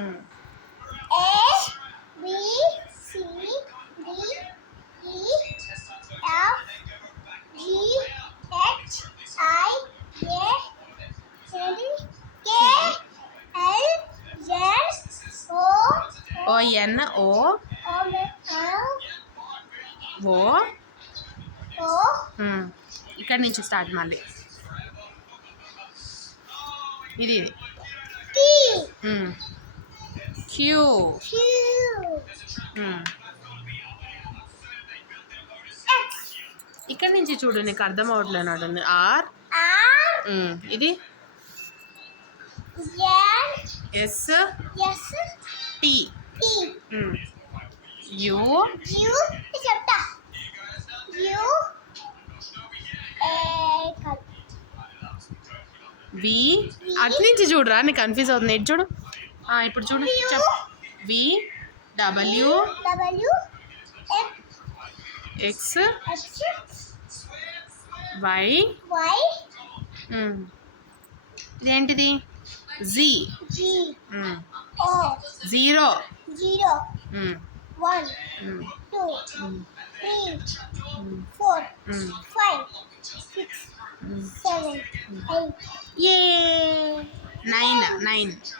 A B C D E F G H I J K L M O O N O O ఇక్కడి నుంచి start మళ్ళీ ఇది queue ఇక్కడి నుంచి చూడు నీకు అర్థం అవట్లేనాడు ఆర్ ఇది ఎస్ టి యు వి అటు నుంచి చూడరా నీకు కన్ఫ్యూజ్ అవుతుంది ఎటు చూడు ఇప్పుడు చూడు వి డబ్ల్యూ ఎక్స్ వై ఇదేంటిది జీ జీరో 1 2 3 4 5 6 7 8 ఏ 9